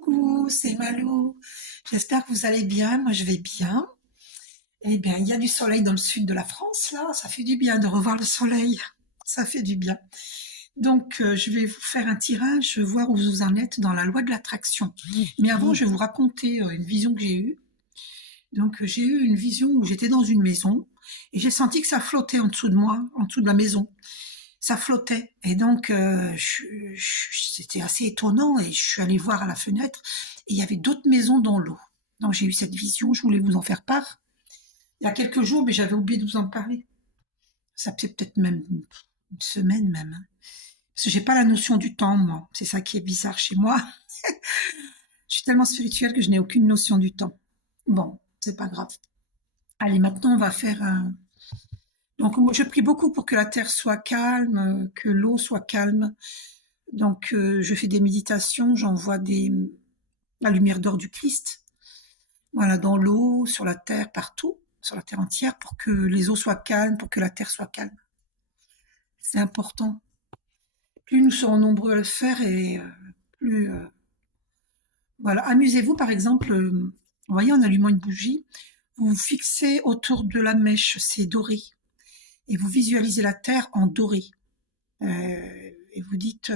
Coucou, c'est Malou. J'espère que vous allez bien. Moi, je vais bien. Eh bien, il y a du soleil dans le sud de la France, là. Ça fait du bien de revoir le soleil. Ça fait du bien. Donc, je vais vous faire un tirage, voir où vous en êtes dans la loi de l'attraction. Mais avant, je vais vous raconter une vision que j'ai eue. Donc, j'ai eu une vision où j'étais dans une maison et j'ai senti que ça flottait en dessous de moi, en dessous de la maison. Ça flottait. Et donc, c'était assez étonnant et je suis allée voir à la fenêtre et il y avait d'autres maisons dans l'eau. Donc, j'ai eu cette vision, je voulais vous en faire part. Il y a quelques jours, mais j'avais oublié de vous en parler. Ça fait peut-être même une semaine même, hein. Parce que j'ai pas la notion du temps, moi. C'est ça qui est bizarre chez moi. Je suis tellement spirituelle que je n'ai aucune notion du temps. Bon, c'est pas grave. Allez, maintenant, on va faire un... Donc, moi, je prie beaucoup pour que la terre soit calme, que l'eau soit calme. Donc, je fais des méditations, j'envoie la lumière d'or du Christ, voilà, dans l'eau, sur la terre, partout, sur la terre entière, pour que les eaux soient calmes, pour que la terre soit calme. C'est important. Plus nous serons nombreux à le faire, et plus... voilà, amusez-vous, par exemple, vous voyez, en allumant une bougie, vous vous fixez autour de la mèche, c'est doré, et vous visualisez la terre en doré. Et vous dites,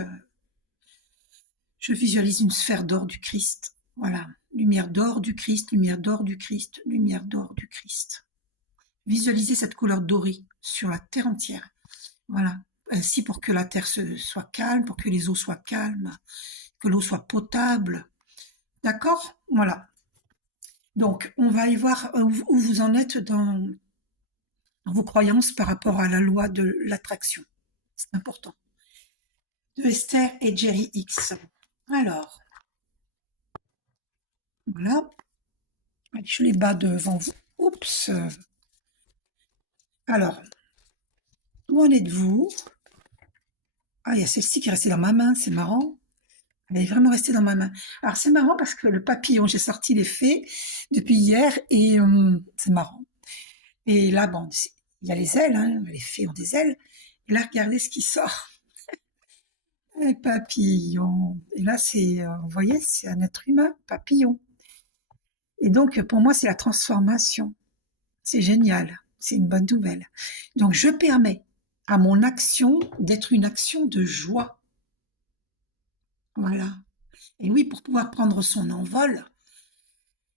je visualise une sphère d'or du Christ. Voilà. Lumière d'or du Christ, lumière d'or du Christ, lumière d'or du Christ. Visualisez cette couleur dorée sur la terre entière. Voilà. Ainsi pour que la terre soit calme, pour que les eaux soient calmes, que l'eau soit potable. D'accord? Voilà. Donc, on va aller voir où vous en êtes dans vos croyances par rapport à la loi de l'attraction. C'est important. De Esther et Jerry X. Alors, voilà. Je les bats devant vous. Oups. Alors, où en êtes-vous? Ah, il y a celle-ci qui est restée dans ma main, c'est marrant. Elle est vraiment restée dans ma main. Alors, c'est marrant parce que le papillon, j'ai sorti les faits depuis hier et c'est marrant. Et là, bon, il y a les ailes, hein, les fées ont des ailes. Et là, regardez ce qui sort. Un papillon. Et là, vous voyez, c'est un être humain, papillon. Et donc, pour moi, c'est la transformation. C'est génial. C'est une bonne nouvelle. Donc, je permets à mon action d'être une action de joie. Voilà. Et oui, pour pouvoir prendre son envol,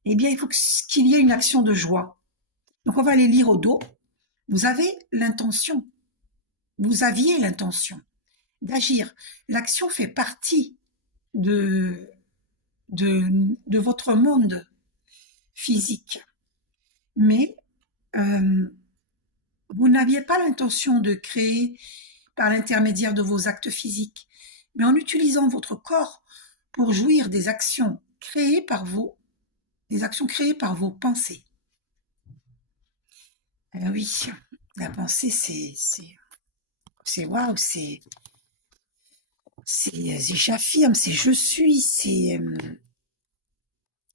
eh bien, il faut qu'il y ait une action de joie. Donc, on va aller lire au dos. Vous avez l'intention, vous aviez l'intention d'agir. L'action fait partie de, de votre monde physique. Mais vous n'aviez pas l'intention de créer par l'intermédiaire de vos actes physiques, mais en utilisant votre corps pour jouir des actions créées par vos pensées. Oui, la pensée, c'est waouh, j'affirme, c'est je suis,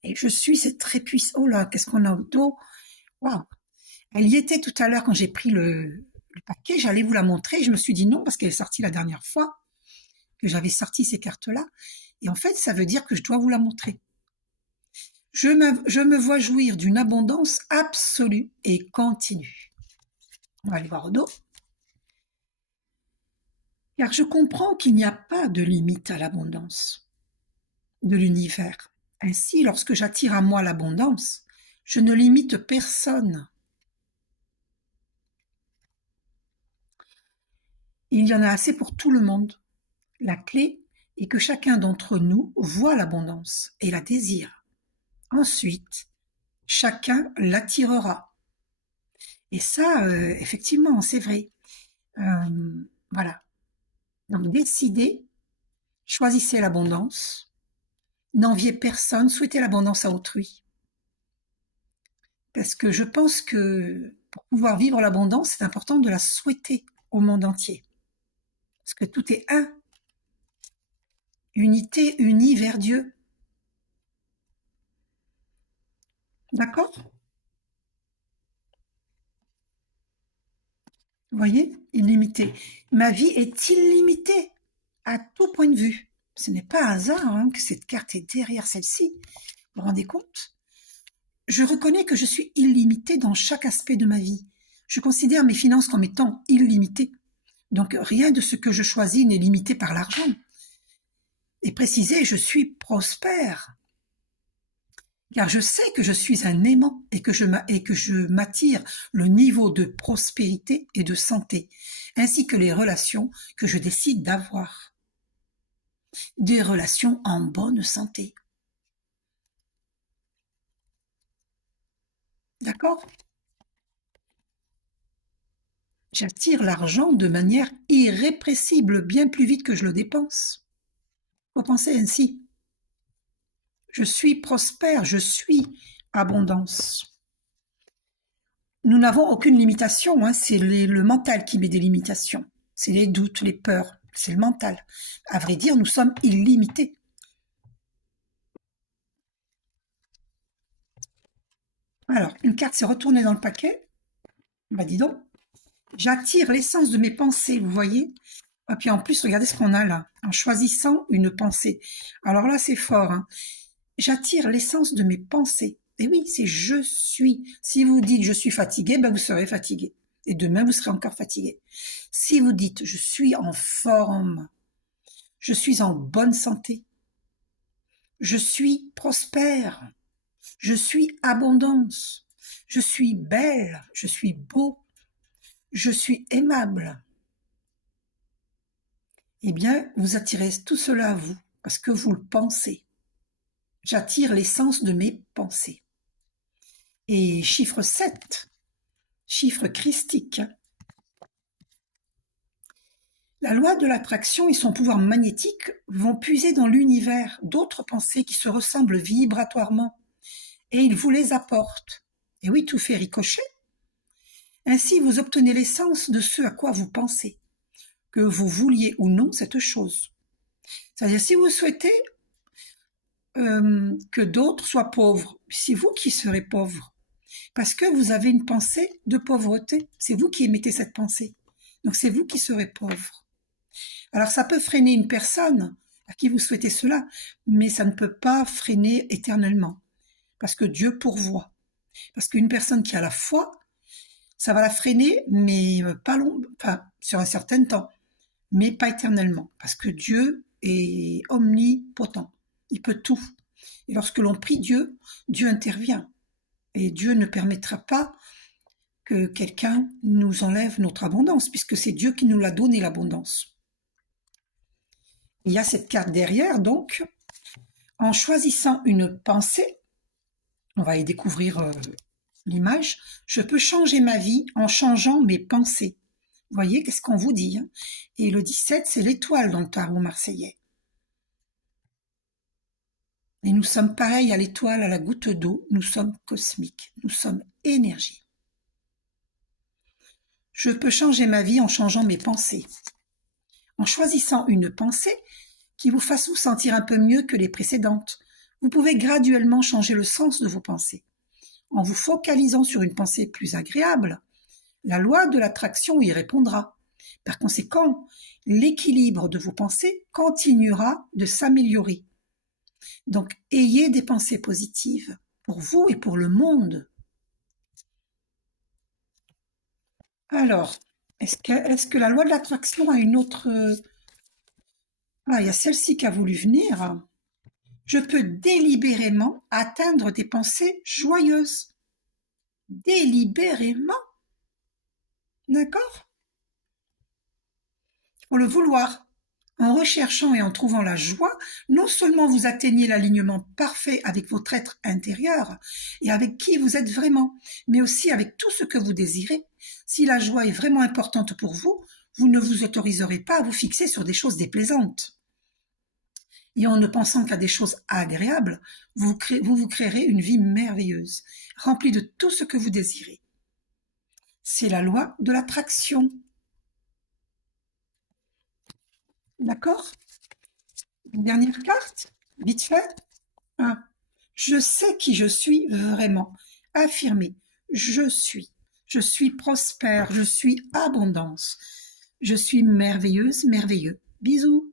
et je suis, c'est très puissant. Oh là, qu'est-ce qu'on a au dos? Waouh! Elle y était tout à l'heure quand j'ai pris le paquet, j'allais vous la montrer, je me suis dit non parce qu'elle est sortie la dernière fois, que j'avais sorti ces cartes-là, et en fait, ça veut dire que je dois vous la montrer. Je me vois jouir d'une abondance absolue et continue. On va aller voir au dos. Car je comprends qu'il n'y a pas de limite à l'abondance de l'univers. Ainsi, lorsque j'attire à moi l'abondance, je ne limite personne. Il y en a assez pour tout le monde. La clé est que chacun d'entre nous voit l'abondance et la désire. Ensuite, chacun l'attirera. Et ça, effectivement, c'est vrai. Voilà. Donc, décidez, choisissez l'abondance, n'enviez personne, souhaitez l'abondance à autrui. Parce que je pense que pour pouvoir vivre l'abondance, c'est important de la souhaiter au monde entier. Parce que tout est un. Unité unie vers Dieu. D'accord? Vous voyez? Illimité. Ma vie est illimitée à tout point de vue. Ce n'est pas un hasard hein, que cette carte est derrière celle-ci. Vous vous rendez compte? Je reconnais que je suis illimitée dans chaque aspect de ma vie. Je considère mes finances comme étant illimitées. Donc rien de ce que je choisis n'est limité par l'argent. Et préciser, je suis prospère. Car je sais que je suis un aimant et que je m'attire le niveau de prospérité et de santé, ainsi que les relations que je décide d'avoir. Des relations en bonne santé. D'accord? J'attire l'argent de manière irrépressible, bien plus vite que je le dépense. Faut penser ainsi. Je suis prospère, je suis abondance. Nous n'avons aucune limitation, hein, c'est le mental qui met des limitations. C'est les doutes, les peurs, c'est le mental. À vrai dire, nous sommes illimités. Alors, une carte s'est retournée dans le paquet. Bah dis donc, j'attire l'essence de mes pensées, vous voyez? Et puis en plus, regardez ce qu'on a là, en choisissant une pensée. Alors là, c'est fort, hein. J'attire l'essence de mes pensées. Et oui, c'est je suis. Si vous dites je suis fatigué, ben vous serez fatigué. Et demain, vous serez encore fatigué. Si vous dites je suis en forme, je suis en bonne santé, je suis prospère, je suis abondance, je suis belle, je suis beau, je suis aimable, eh bien, vous attirez tout cela à vous parce que vous le pensez. J'attire l'essence de mes pensées. Et chiffre 7, chiffre christique. La loi de l'attraction et son pouvoir magnétique vont puiser dans l'univers d'autres pensées qui se ressemblent vibratoirement, et ils vous les apportent. Et oui, tout fait ricocher. Ainsi, vous obtenez l'essence de ce à quoi vous pensez, que vous vouliez ou non cette chose. C'est-à-dire, si vous souhaitez que d'autres soient pauvres, c'est vous qui serez pauvre, parce que vous avez une pensée de pauvreté. C'est vous qui émettez cette pensée. Donc, c'est vous qui serez pauvre. Alors, ça peut freiner une personne à qui vous souhaitez cela, mais ça ne peut pas freiner éternellement, parce que Dieu pourvoit. Parce qu'une personne qui a la foi, ça va la freiner, mais pas long, enfin, sur un certain temps, mais pas éternellement, parce que Dieu est omnipotent, il peut tout. Et lorsque l'on prie Dieu, Dieu intervient, et Dieu ne permettra pas que quelqu'un nous enlève notre abondance, puisque c'est Dieu qui nous l'a donné, l'abondance. Il y a cette carte derrière, donc, en choisissant une pensée, on va y découvrir l'image, je peux changer ma vie en changeant mes pensées. Vous voyez, qu'est-ce qu'on vous dit hein? Et le 17, c'est l'étoile dans le tarot marseillais. Et nous sommes pareils à l'étoile, à la goutte d'eau, nous sommes cosmiques, nous sommes énergie. Je peux changer ma vie en changeant mes pensées. En choisissant une pensée qui vous fasse vous sentir un peu mieux que les précédentes, vous pouvez graduellement changer le sens de vos pensées. En vous focalisant sur une pensée plus agréable, la loi de l'attraction y répondra. Par conséquent, l'équilibre de vos pensées continuera de s'améliorer. Donc, ayez des pensées positives pour vous et pour le monde. Alors, est-ce que la loi de l'attraction a une autre... Ah, il y a celle-ci qui a voulu venir. Je peux délibérément atteindre des pensées joyeuses. Délibérément. D'accord? Il faut le vouloir. En recherchant et en trouvant la joie, non seulement vous atteignez l'alignement parfait avec votre être intérieur et avec qui vous êtes vraiment, mais aussi avec tout ce que vous désirez. Si la joie est vraiment importante pour vous, vous ne vous autoriserez pas à vous fixer sur des choses déplaisantes. Et en ne pensant qu'à des choses agréables, vous vous créerez une vie merveilleuse, remplie de tout ce que vous désirez. C'est la loi de l'attraction. D'accord? Une dernière carte, vite fait. Ah, je sais qui je suis vraiment. Affirmez, je suis. Je suis prospère, je suis abondance. Je suis merveilleuse, merveilleux. Bisous.